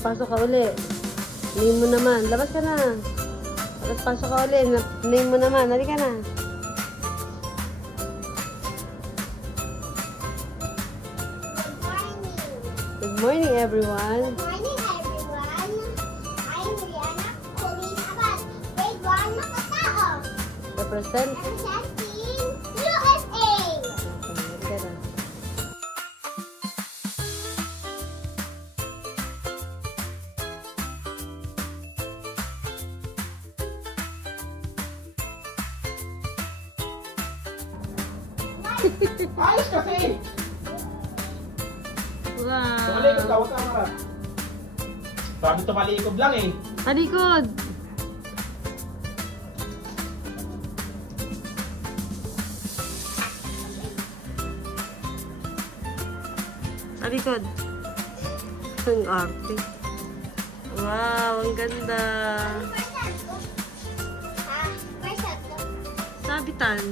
Magpasok ka uli. Name mo naman. Labas ka na. Tapos pasok ka uli. Name mo naman. Halika na. Good morning, everyone. Good morning, everyone. I'm Rihanna Colleen Abad. Grade 1 na katao. Represent. Representing USA. Halika na. Ayos kasi! Wow. Tumalikod ka, huwag ka marap. Sabi tumalikod lang eh. Talikod. Talikod. Ang arte. Wow, ang ganda. Sabitan.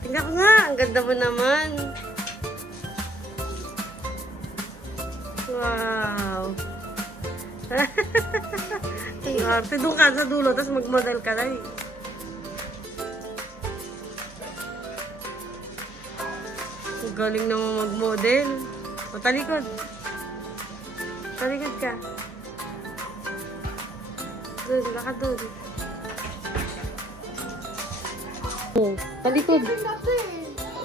Tingnan ko nga, ang ganda mo naman. Wow. Ang arte. Doon ka sa dulo, tapos mag-model ka na eh. Ang galing naman mag-model. O, talikod. Talikod ka. Doon, lakad doon. Oh, talikod.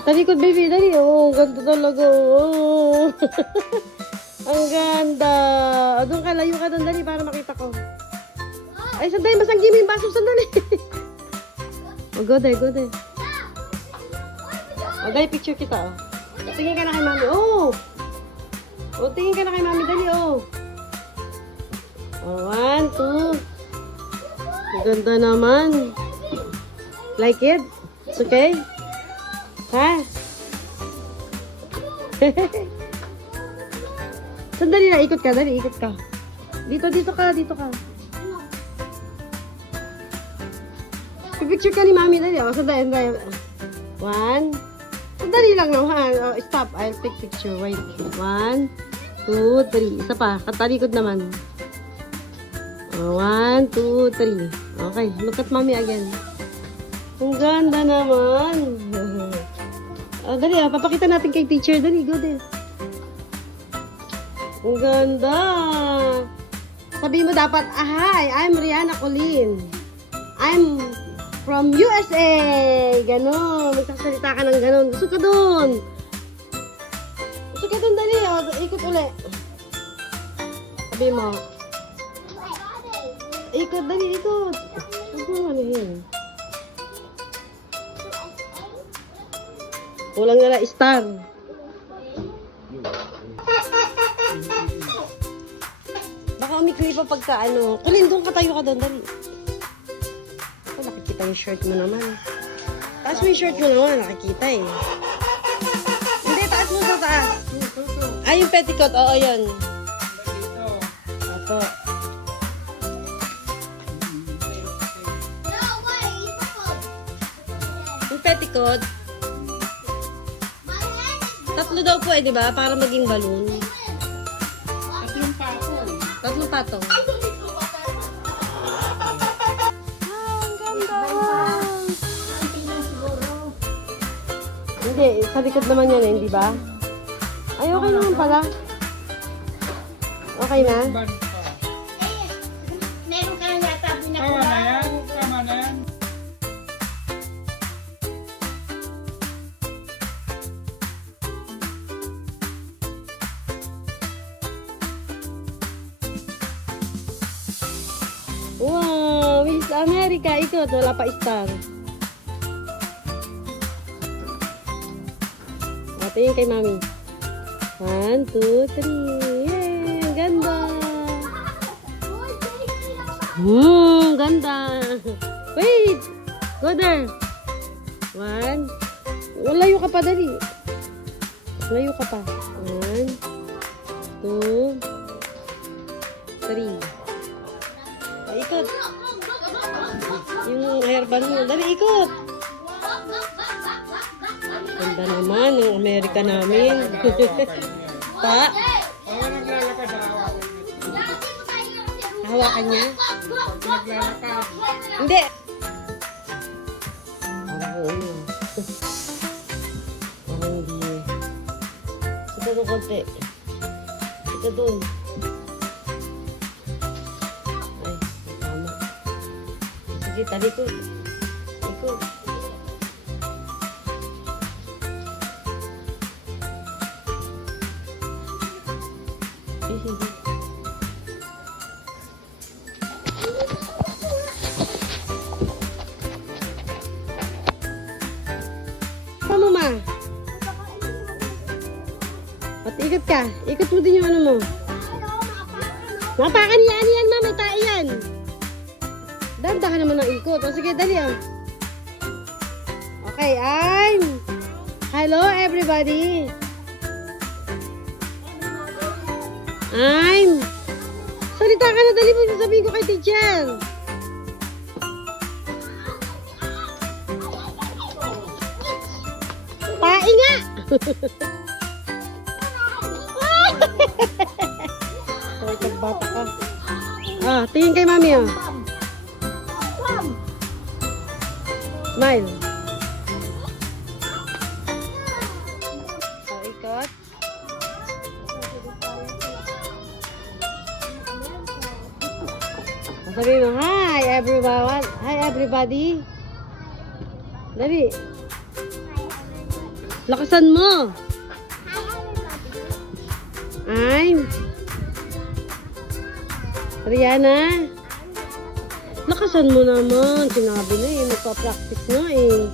Talikod, baby. Dali. Oh, ganda talaga. Oh. Ang ganda. Doon ka, layo ka doon. Dali, para makita ko. Ay, sandali. Masanggi mo yung baso. Sandali. Oh, go there, go there. Oh, dali, picture kita. Oh. Tingin ka na kay mami. Oh. Oh, tingin ka na kay mami. Dali, oh. Oh, 1, 2. Ang ganda naman. Like it? It's okay? Ha? Sandali na, ikot ka. Dali, ikot ka. Dito ka, dito ka. Picture ka ni mami, dali. O, sandali. 1. Sandali lang naman. Oh, stop. I'll take picture. Wait. 1, 2, 3. Isa pa. Katalikod naman. 1, 2, 3. Okay. Look at mommy again. Ang ganda naman. Oh, dali, papakita natin kay teacher. Dali, go there. Ang ganda. Sabihin mo dapat, hi, I'm Rihanna Colleen. I'm from USA. Ganon. Magsasalita ka ng ganon. Gusto ka dun. Gusto ka dun, dali. O, ikot uli. Sabihin mo. Ikot, dali, ikot. Huwag mo ano yun. Kulang na star. Baka umikli pa pagka ano. Kulin, doon ka tayo ka doon. Dali. Ako, nakikita yung shirt mo naman. Taas mo yung shirt mo naman. Nakikita eh. Hindi, taas mo sa taas. Ay, yung petticoat. Oo, yun. Apo. Yung petticoat. Tatlo daw po eh, di ba? Para maging balloon. Tatlong patong. Ang ganda! Hindi, sa likod naman yan eh, di ba? Ay, okay naman pala. Okay na? Meron ka na yata Tama na yan. Tama na yan. Wow! Miss America! Ikot, wala pa star. Tingin kay mami. 1, 2, 3. Yay! Ang ganda! Ganda! Wait! Go there! 1. Layo ka pa, dali. Layo ka pa. 1, 2, 3. Ikot. Yung hairband mo. Dali, ikot. Ganda naman ng Amerika namin. Pa? Oo, naglalakad sa awa. hawakan niya? Naglalakad. Hindi. Parang ano. Parang hindi. Sika doon konti. Sika doon. Ay, tama. Sige, talikod. Talikod. Ay, sige. Ano ma? At ikot ka. Ikot mo din yung ano mo. Mapakan yan yan ma. May tae yan. Dandahan naman ang ikot. O sige, dali oh. Okay, hello everybody. Salita ka na, dali mo sasabihin ko kay teacher. Tae nga! Sorry, kagbata ka. Tingin kay mami oh. Smile. So, ikot. Sabihin mo, hi everyone. Hi everybody. Dali. Lakasan mo. I'm Rihanna. Lakasan mo naman. Sinabi na eh. Magpa-practice na eh.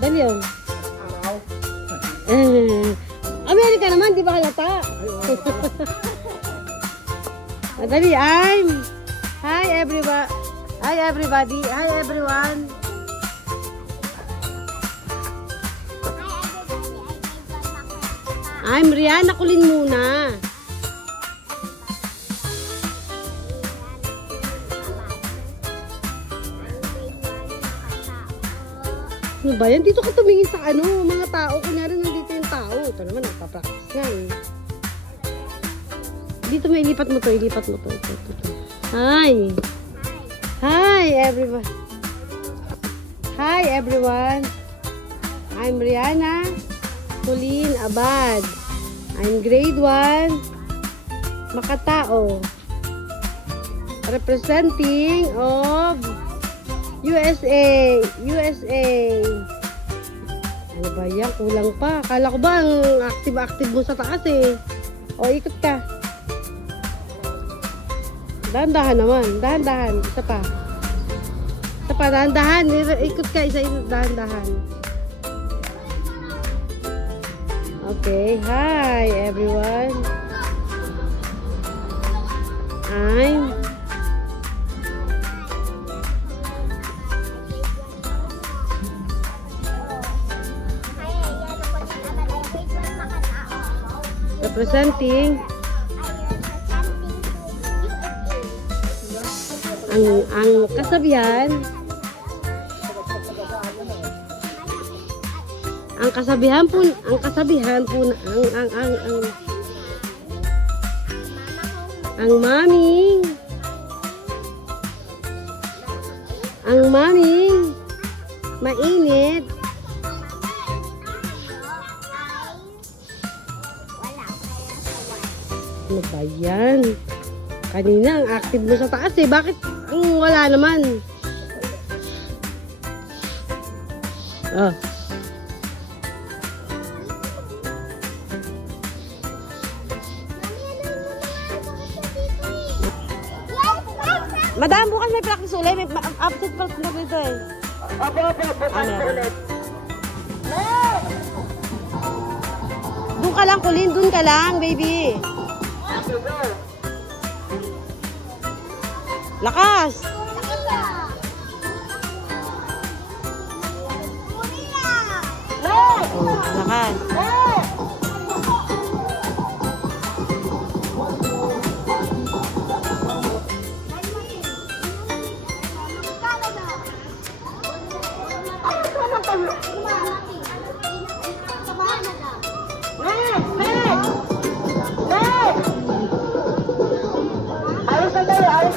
Dali oh. Amerika naman, di ba halata? Dali, hi everybody. Hi everybody. Hi everyone. I'm Rihanna Kulin muna. Ano ba yan? Dito ka tumingin sa mga tao. Kunyari nandito yung tao. Ito naman, nagpa-practice nga eh. Dito may ilipat mo to. Ito. Hi. Hi everyone. Hi everyone. I'm Rihanna Kulin Abad. I'm grade 1 Makatao. Representing of USA. Ano ba yan? Kulang pa. Kala ko ba ang active mo sa taas eh. O, ikot ka. Dahan-dahan naman. Dahan-dahan. Isa pa. Dahan-dahan. Ikot ka. Isa-isa. Dahan-dahan. Okay. Hi, everyone. I'm representing ang kasabihan ang maming mainit ano ba yan? Kanina ang active mo sa taas eh. Bakit wala naman? Oh. Madam, bukas may practice ulit. May absent practice na dito eh. Meron. Doon ka lang, Kulin. Doon ka lang, baby. Lakas! Oh, lakas.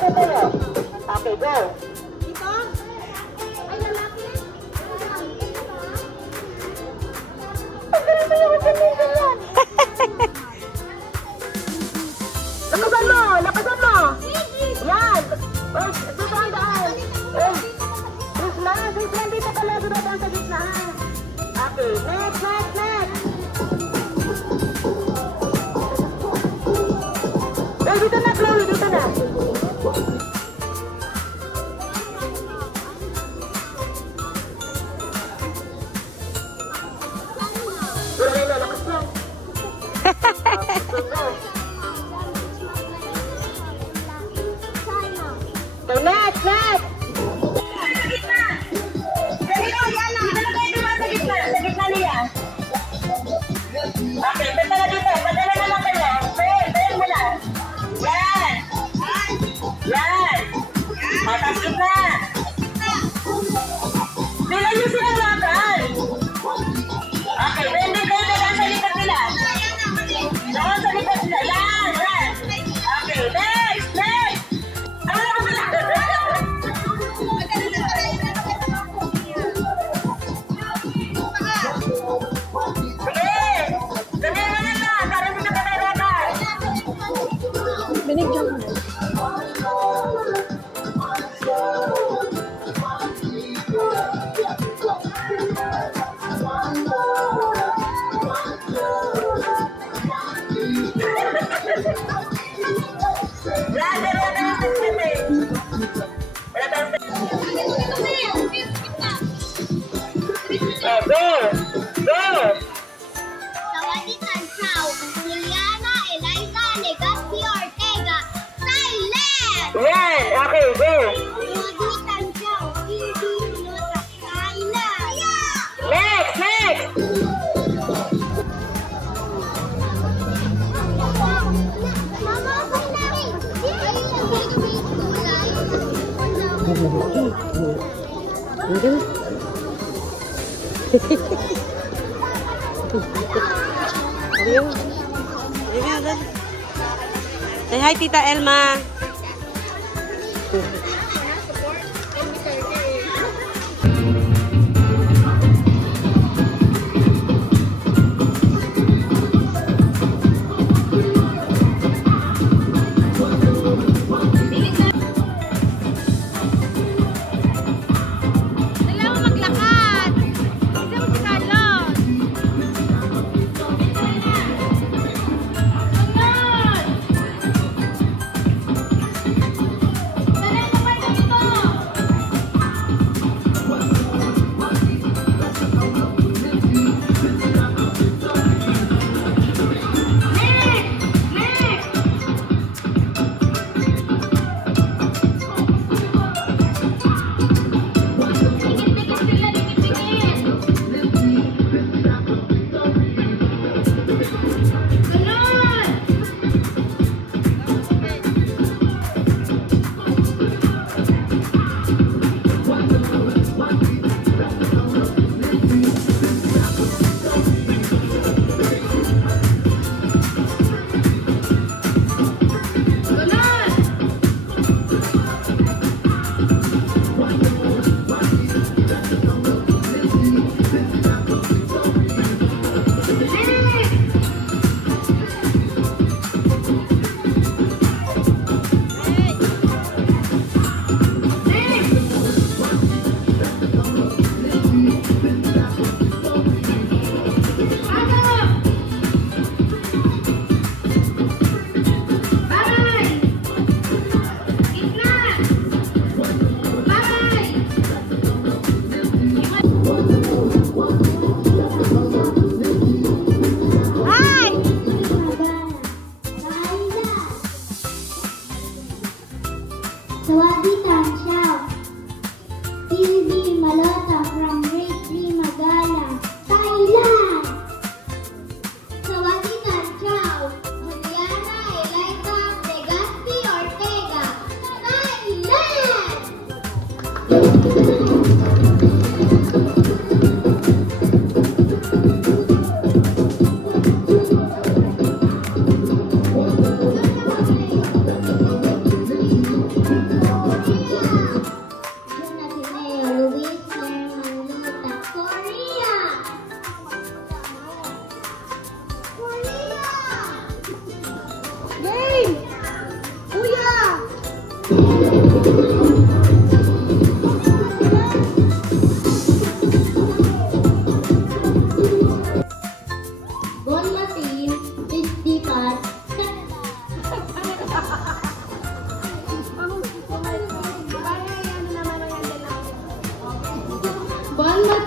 Okay, go. Dito? Ay, lalaki. Lakasan mo! Lakasan mo! Yan! Dito ang daan. Gitna, gitna. Dito ka lang. Dito sa gitna. Okay, next, next, next. Eh, dito na, Chloe. Dito na. Wala na, lakas mo. Okay, next, next. Okay, padala dito. Padala na lang kanya. Fail mo lang. Yan. Yan. Matasok na. Bilang nyo silang laban. Okay, bende kayo lang sa likod nila. Doon sa likod nila. Yan, yan. Okay, next, next. Ano na ba sila? Binigyan mo. Tawagin ang Chow, Juliana Eliza Legaspi Ortega. Silent! Yan, okay, go. Tawagin ang Chow, Hindi Minota. Silent! Next, next. Mama, okay na rin. Say hi, Tita Elma. Kailangan maglakad. Hindi mo si Carlos. Sunod!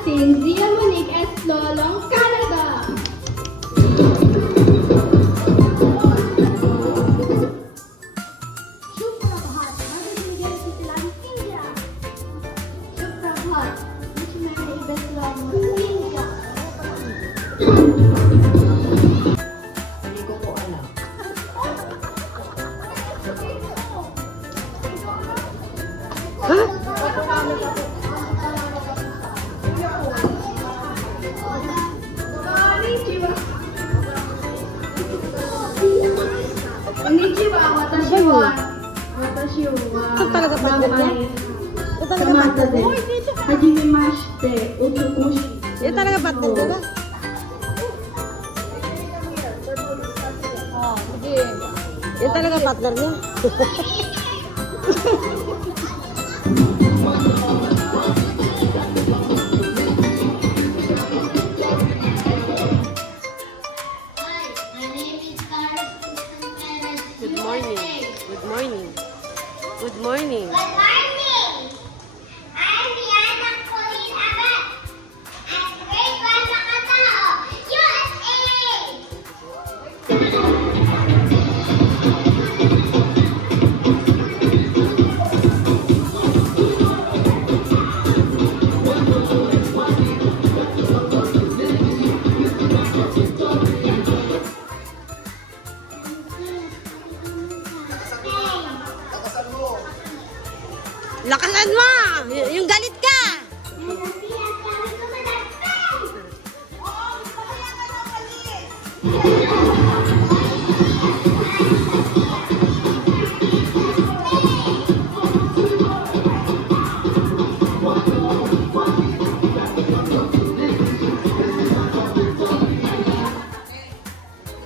natin, Zia Monique S. Lolong, Canada. Suprabhat, magiging silang India. Suprabhat, which may ibig lang India. Hindi ko po alam. Konnichiwa, watashi wa. Watashi wa. Ito talaga partner niya? Ito talaga partner niya? Hajimemashite, utsukushi. Ito talaga partner niya na? Ito talaga partner niya? Hi, my name is Carlos Perez. Good morning. Good morning. Good morning. Good morning. I'm Diana Colleen Abad. I'm grade 1 na katao, USA! Lakasan mo! Yung galit ka!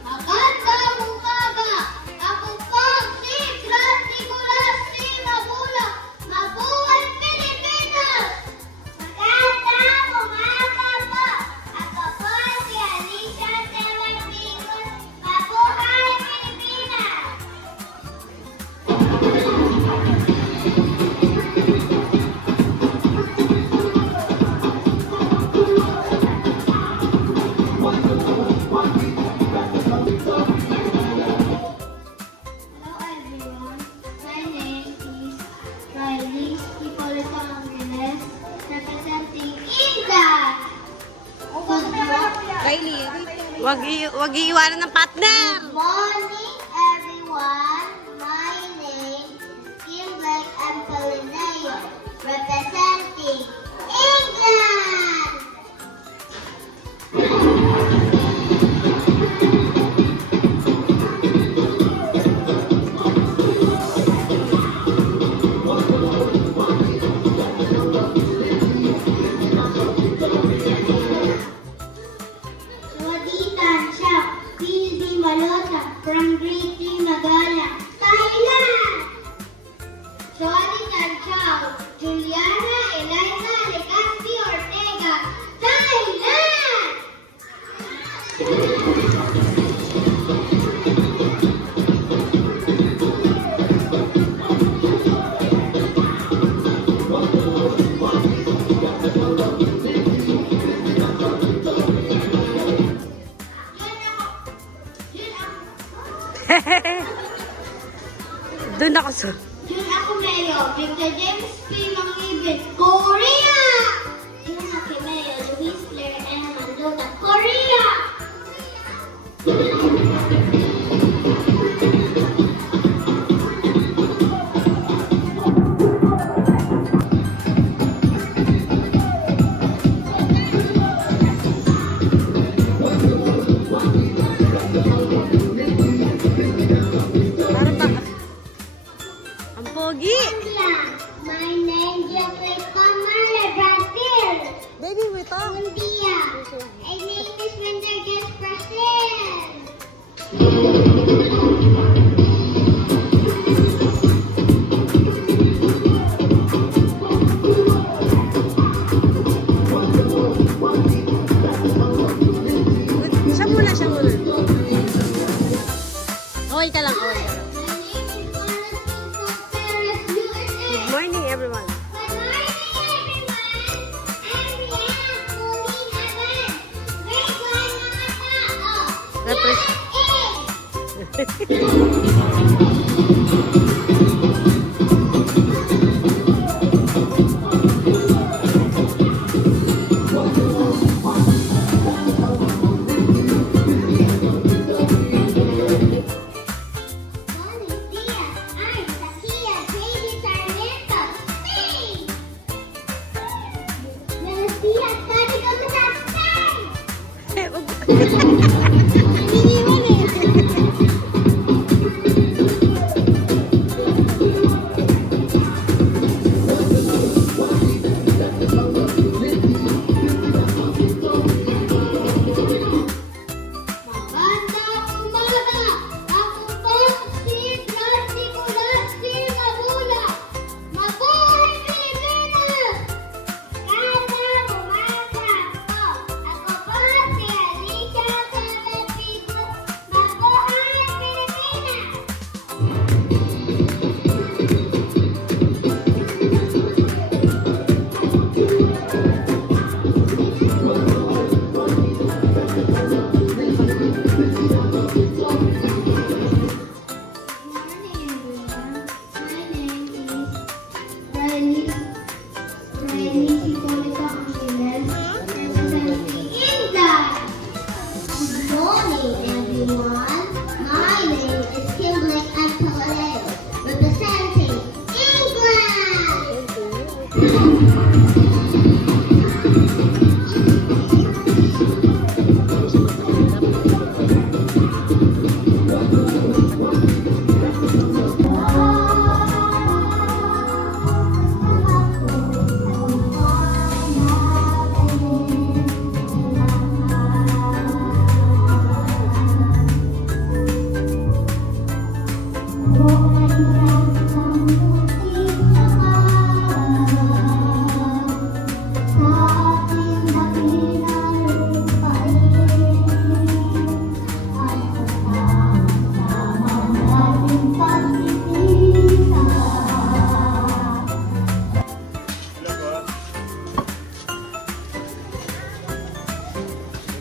Magandang umaga! Ako po si Grand Nicolas C. Mabula, Mabuhay Pilipinas! Magandang umaga po! Ako po si Alicia Temerpingus, Mabuhay Pilipinas! Hello everyone, my name is Riley Hipolito Angeles, representing India. Kylie, wag iiwanan ng partner! Good morning everyone, my name is Kimberly Apolineo, representing England. Waditan siya, Pildi Malota, from Griti Magala, Thailand. Waditan siya, Juliana Eliza Legazpi Ortega, Thailand. Doon ako sa... Jun Acumelo, Victor James P. Mangibit, Korea! Jun Acumelo, Luis Claire M. Mendoza, Korea! Parang ba? Ang pogi! India, my Buenos días, I'm Takia Baby Sarmiento. Spain! Buenos días, time to go to that Spain! Magandang umaga! Ako po si Plastic Ulatsi Mabula. Mabuhay Pilipinas! Magandang umaga po! Ako po si Alicia Salatigo. Mabuhay Pilipinas! Morning, everyone. My name is Riley Hipolito Angeles, representing England. Good morning, everyone. My name is Kimberly Antonello, representing England.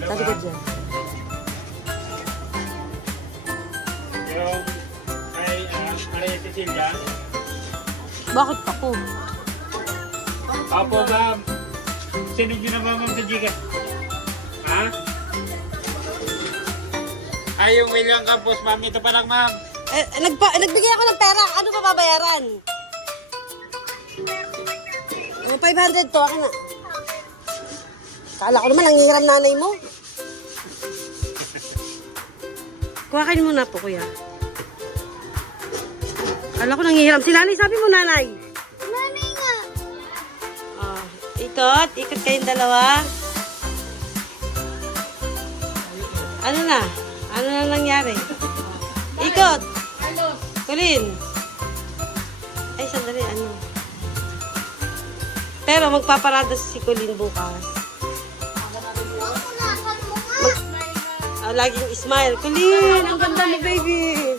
Sabi ko dyan. Yung kay Maria Cecilia. Bakit ako? Opo, ma'am. Sino na ma'am sa Giga? Ha? Ay, yung William Campos, ma'am. Ito pa lang, ma'am. Nagbigay ako ng pera. Ano pa babayaran? 500 to. Akin na. Kala ko naman, nangihiram nanay mo. Kuha kayo muna po, kuya. Kala ko nangihiram. Si nanay, sabi mo nanay. Nanay nga! Oh, ikot. Ikot kayong dalawa. Ano na? Ano na nangyari? Ikot. Kulin. Ay, sandali. Ano? Pero magpaparada si Kulin bukas. Laging smile. Kulin, ang ganda ni baby.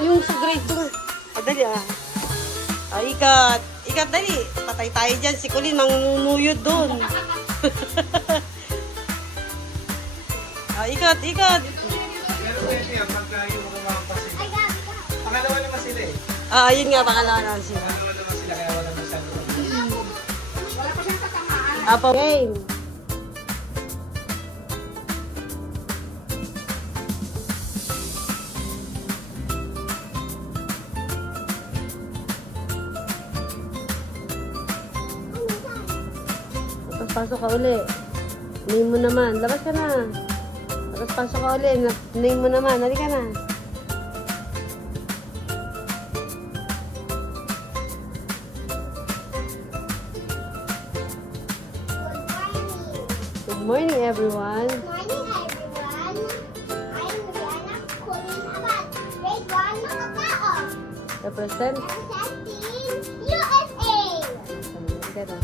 Yung sa grade 2. Dali ah. Ikat. Ikat, dali. Patay tayo dyan. Si Kulin, mangunuyod doon. Ikat, ikat. Pangalawa naman sila eh. Ayun nga, pangalanan sila. Pangalawa naman sila, kaya wala masyado. Apo, game. Tapos pasok ka uli. Name mo naman. Labas ka na. Tapos pasok ka uli. Name mo naman. Halika na. Good morning, everyone. Good morning, everyone. I'm Rihanna Colin Abad, grade 1 mga tao. Represent. Representing USA. Halika na.